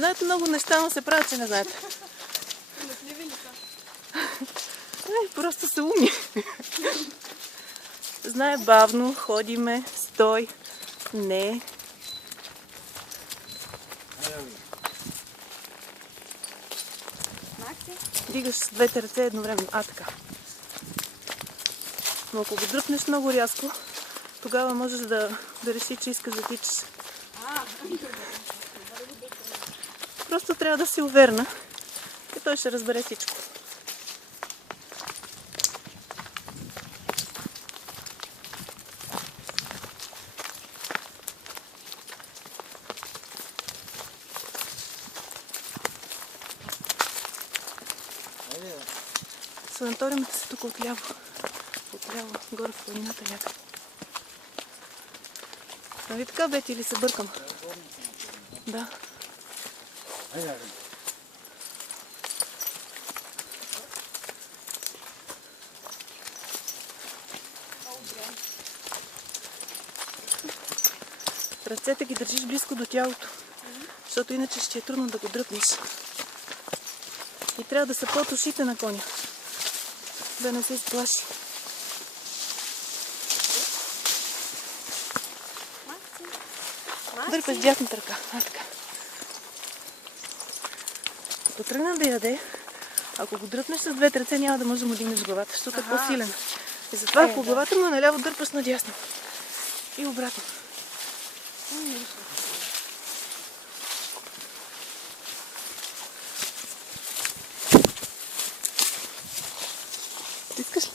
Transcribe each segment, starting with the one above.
Знаете много неща, но се правят, че не знаете. Просто са умни. Знае бавно, ходиме, стой, не. Дигаш с двете ръце едновременно. Така. Но ако го дръпнеш много рязко, тогава можеш да реши, че искаш да тичаш. Просто трябва да си уверена и той ще разбере всичко. Санаториумите са тук отляво. Отляво, горе в планината някъде. Нали така, Бети, или се бъркам? Да. Ръцете ги държиш близко до тялото, защото иначе ще е трудно да го дръпнеш. И трябва да са под ушите на коня, да не се изплаши. Дърпаш дясната ръка. Така. Ако тръгна да яде, ако го дръпнеш с двете ръце, няма да можеш да му дигнеш главата, защото е по-силен. И затова, ако главата му е наляво, дърпаш надясно. И обратно. Искаш ли?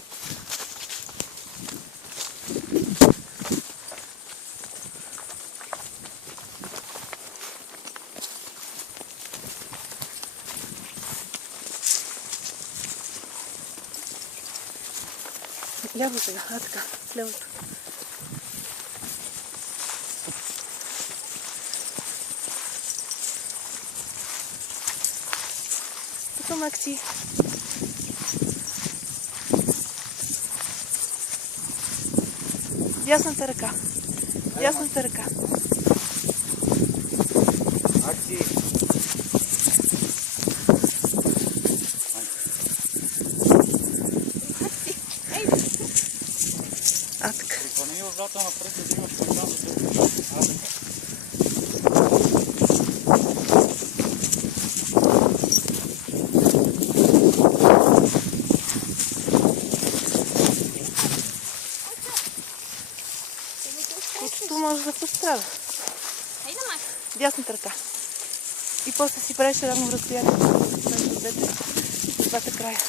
Ляво сега, така, с лявото. Тук, Макси. Дясната ръка. Дясната ръка. Макси. Така. Припълни озата напред, да взимаш пътна за това. Тук може да се справя. Дясната ръка. И после си правиш равно разстояние между двата края.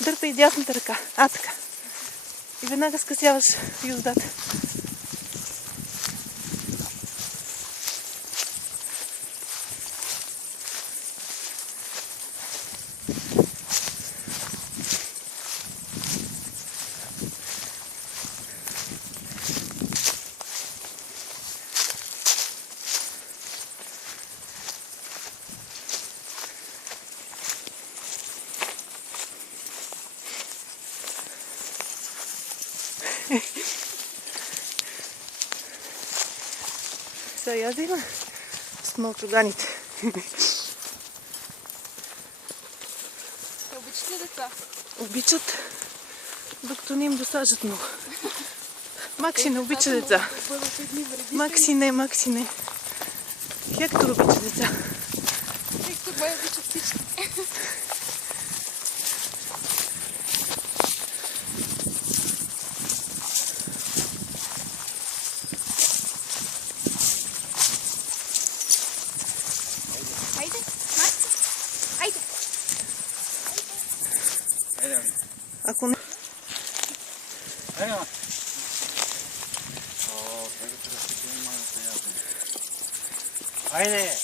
Дърпай дясната ръка. Така. И веднага скъсяваш юздата. Сега я да има с мълчуганите. Обичат ли деца? Обичат, докато не им досажат много. Макси не обича деца. Макси не. Хектор обича деца. Хектор бай обича всички. Хайде, Макси, хайде. Ако не... Айде!